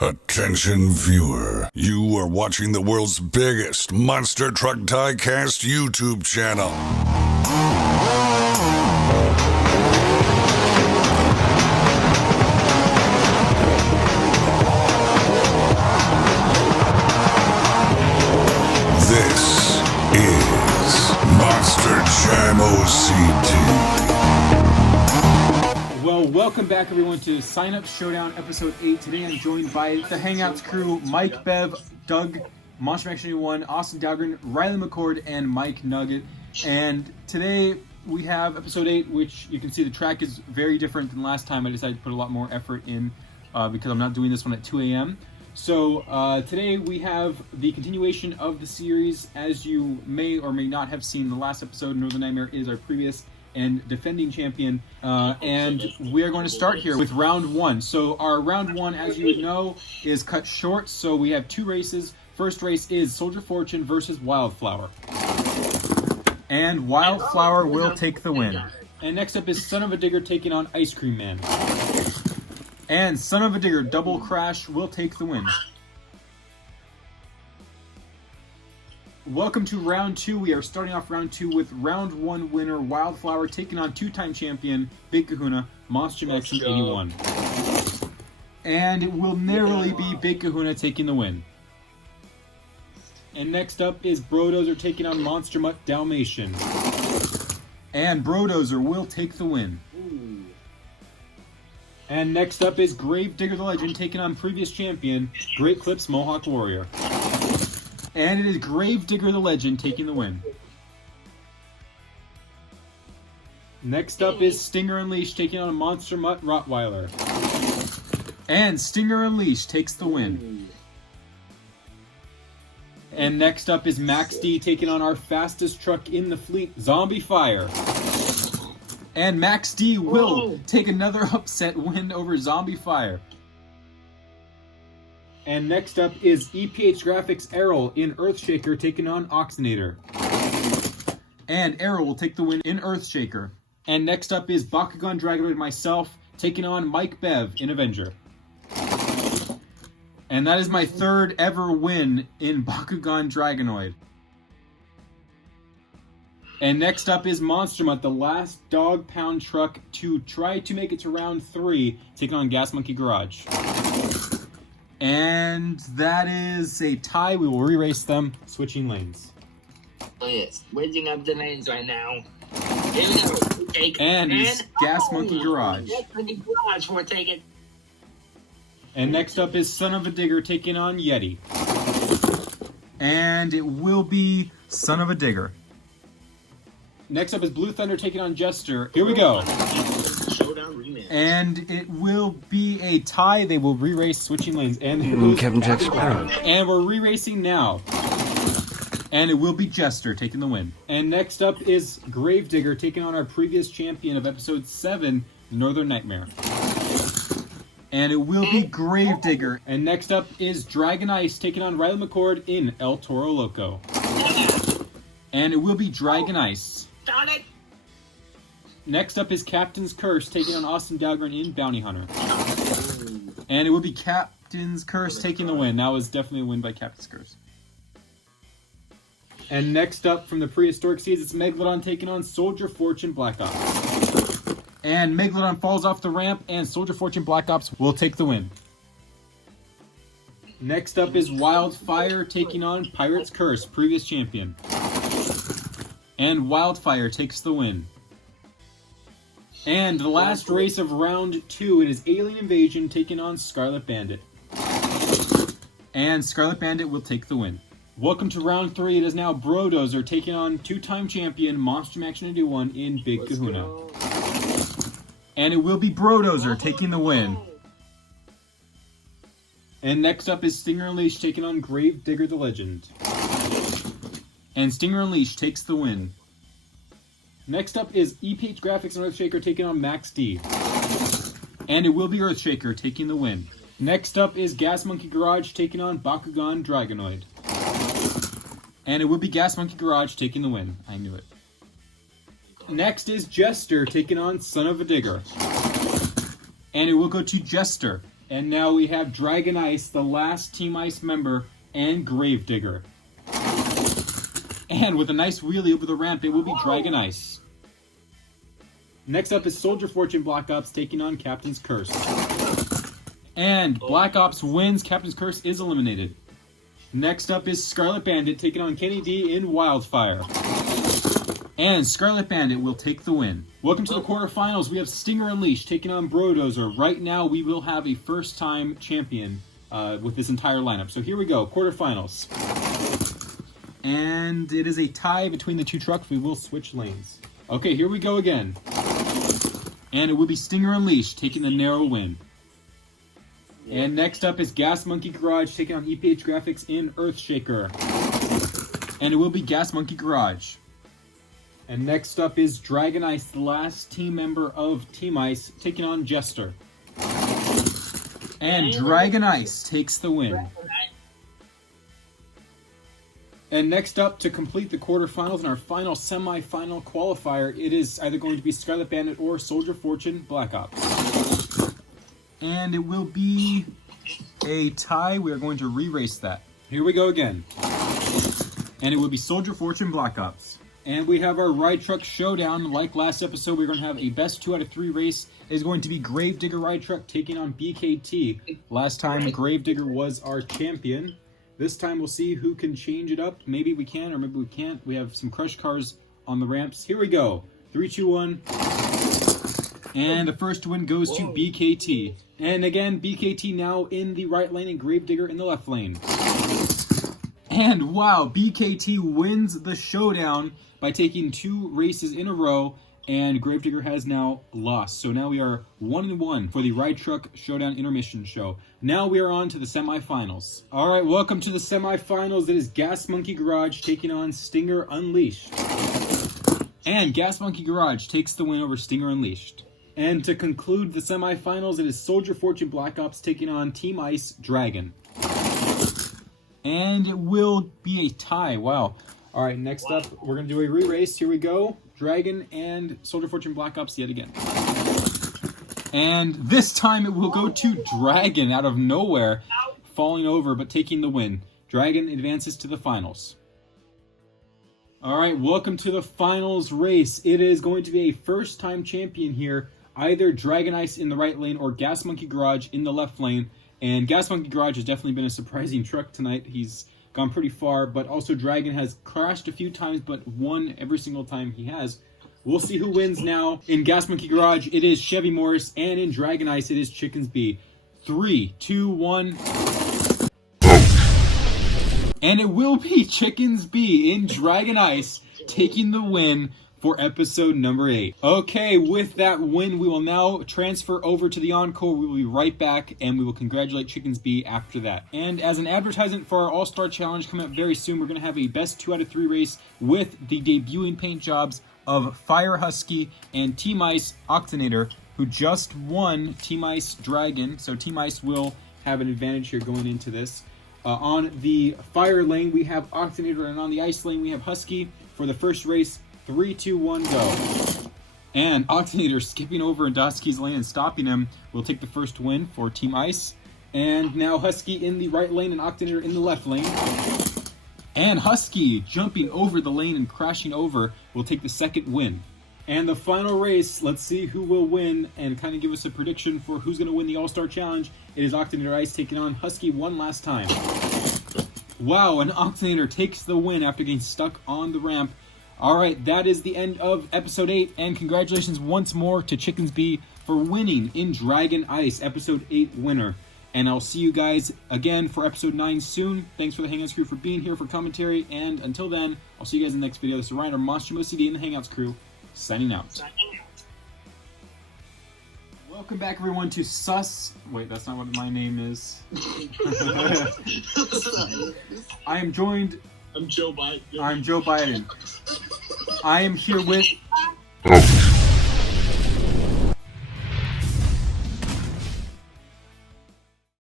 Attention viewer, you are watching the world's biggest Monster Truck Diecast YouTube channel. This is Monster Jam OCD. Well, welcome back everyone to Sign Up Showdown episode 8. Today I'm joined by the Hangouts crew, Mike, Bev, Doug, Monster Max 81, Austin Dahlgren, Riley McCord, and Mike Nugget. And today we have episode 8, which you can see the track is very different than last time. I decided to put a lot more effort in because I'm not doing this one at 2 a.m. So today we have the continuation of the series. As you may or may not have seen, the last episode, Northern Nightmare, is our previous and defending champion, and we are going to start here with round 1. So our round 1, as you would know, is cut short, so we have 2 races. First race is Soldier Fortune versus Wildflower, and Wildflower will take the win. And next up is Son of a Digger taking on Ice Cream Man, and Son of a Digger double crash will take the win. Welcome to round 2. We are starting off round 2 with round 1 winner Wildflower taking on 2-time champion Big Kahuna, Monster Max 81. And it will narrowly be Big Kahuna taking the win. And next up is Brodozer taking on Monster Mutt Dalmatian. And Brodozer will take the win. And next up is Gravedigger the Legend taking on previous champion Great Clips Mohawk Warrior. And it is Gravedigger the Legend taking the win. Next up is Stinger Unleashed taking on a Monster Mutt Rottweiler. And Stinger Unleashed takes the win. And next up is Max D taking on our fastest truck in the fleet, Zombie Fire. And Max D will take another upset win over Zombie Fire. And next up is EPH Graphics Errol in Earthshaker taking on Oxinator. And Errol will take the win in Earthshaker. And next up is Bakugan Dragonoid myself taking on Mike Bev in Avenger. And that is my 3rd ever win in Bakugan Dragonoid. And next up is Monster Mutt, the last dog pound truck to try to make it to round 3, taking on Gas Monkey Garage. And that is a tie. We will re-race them, switching lanes. Oh yes, wedging up the lanes right now. Here we go. Take. And it's Gas Monkey Garage. Gas Monkey Garage for taking. And next up is Son of a Digger taking on Yeti. And it will be Son of a Digger. Next up is Blue Thunder taking on Jester. Here we go. Showdown rematch. And it will be a tie. They will re-race, switching lanes. And Kevin Jack Sparrow. And we're re-racing now. And it will be Jester taking the win. And next up is Gravedigger taking on our previous champion of episode 7, Northern Nightmare. And it will be Gravedigger. And next up is Dragon Ice taking on Riley McCord in El Toro Loco. And it will be Dragon Ice. Darn it! Next up is Captain's Curse taking on Austin Dahlgren in Bounty Hunter. And it will be Captain's Curse taking the win. That was definitely a win by Captain's Curse. And next up from the Prehistoric Seas, it's Megalodon taking on Soldier Fortune Black Ops. And Megalodon falls off the ramp, and Soldier Fortune Black Ops will take the win. Next up is Wildfire taking on Pirate's Curse, previous champion. And Wildfire takes the win. And the last race of round 2, it is Alien Invasion taking on Scarlet Bandit. And Scarlet Bandit will take the win. Welcome to round 3. It is now Brodozer taking on 2-time champion Monster Max 91 in Big Kahuna. And it will be Brodozer taking the win. And next up is Stinger Unleashed taking on Gravedigger the Legend. And Stinger Unleashed takes the win. Next up is EPH Graphics and Earthshaker taking on Max D. And it will be Earthshaker taking the win. Next up is Gas Monkey Garage taking on Bakugan Dragonoid. And it will be Gas Monkey Garage taking the win. I knew it. Next is Jester taking on Son of a Digger. And it will go to Jester. And now we have Dragon Ice, the last Team Ice member, and Gravedigger. And with a nice wheelie over the ramp, it will be Dragon Ice. Next up is Soldier Fortune Black Ops taking on Captain's Curse. And Black Ops wins, Captain's Curse is eliminated. Next up is Scarlet Bandit taking on Kenny D in Wildfire. And Scarlet Bandit will take the win. Welcome to the quarterfinals. We have Stinger Unleashed taking on Brodozer. Right now, we will have a first-time champion with this entire lineup. So here we go, quarterfinals. And it is a tie between the two trucks. We will switch lanes. Okay, here we go again. And it will be Stinger Unleashed taking the narrow win. And next up is Gas Monkey Garage taking on EPH Graphics in Earthshaker. And it will be Gas Monkey Garage. And next up is Dragon Ice, the last team member of Team Ice, taking on Jester. And Dragon Ice takes the win. And next up, to complete the quarterfinals and our final semi-final qualifier, it is either going to be Scarlet Bandit or Soldier Fortune Black Ops. And it will be a tie. We are going to re-race that. Here we go again. And it will be Soldier Fortune Black Ops. And we have our Ride Truck Showdown. Like last episode, we're going to have a best 2 out of 3 race. It is going to be Gravedigger Ride Truck taking on BKT. Last time, Gravedigger was our champion. This time, we'll see who can change it up. Maybe we can, or maybe we can't. We have some crush cars on the ramps. Here we go. 3, 2, 1. And the first win goes to BKT. And again, BKT now in the right lane and Gravedigger in the left lane. And wow, BKT wins the showdown by taking 2 races in a row, and Gravedigger has now lost. So now we are 1-1 for the Ride Truck Showdown Intermission Show. Now we are on to the semifinals. All right, welcome to the semifinals. It is Gas Monkey Garage taking on Stinger Unleashed. And Gas Monkey Garage takes the win over Stinger Unleashed. And to conclude the semifinals, it is Soldier Fortune Black Ops taking on Team Ice Dragon. And it will be a tie. Wow. All right, next up, we're going to do a re-race. Here we go. Dragon and Soldier Fortune Black Ops yet again. And this time it will go to Dragon out of nowhere, falling over but taking the win. Dragon advances to the finals. All right, welcome to the finals race. It is going to be a first-time champion here. Either Dragon Ice in the right lane or Gas Monkey Garage in the left lane. And Gas Monkey Garage has definitely been a surprising truck tonight. He's gone pretty far, but also Dragon has crashed a few times, but won every single time he has. We'll see who wins now. In Gas Monkey Garage, it is Chevy Morris, and in Dragon Ice, it is Chickens B. 3, 2, 1. And it will be Chickens B in Dragon Ice taking the win for episode number 8. Okay, with that win, we will now transfer over to the encore. We will be right back, and we will congratulate Chickens B after that. And as an advertisement for our All-Star Challenge coming up very soon, we're going to have a best 2 out of 3 race with the debuting paint jobs of Fire Husky and Team Ice Octinator, who just won Team Ice Dragon. So Team Ice will have an advantage here going into this. On the Fire lane, we have Octinator, and on the Ice lane, we have Husky. For the first race, 3, 2, 1, go. And Octinator skipping over Indosky's lane and stopping him will take the first win for Team Ice. And now Husky in the right lane and Octinator in the left lane. And Husky jumping over the lane and crashing over will take the second win. And the final race, let's see who will win and kind of give us a prediction for who's going to win the All-Star Challenge. It is Octinator Ice taking on Husky one last time. Wow, and Octinator takes the win after getting stuck on the ramp. Alright, that is the end of episode 8, and congratulations once more to Chickens B for winning in Dragon Ice, episode 8 winner. And I'll see you guys again for episode 9 soon. Thanks for the Hangouts crew for being here for commentary, and until then, I'll see you guys in the next video. This is Ryan, our Monster OCD and the Hangouts crew, signing out. Welcome back, everyone, to Sus. Wait, that's not what my name is. I am joined. I'm Joe Biden. I'm Joe Biden. I am here with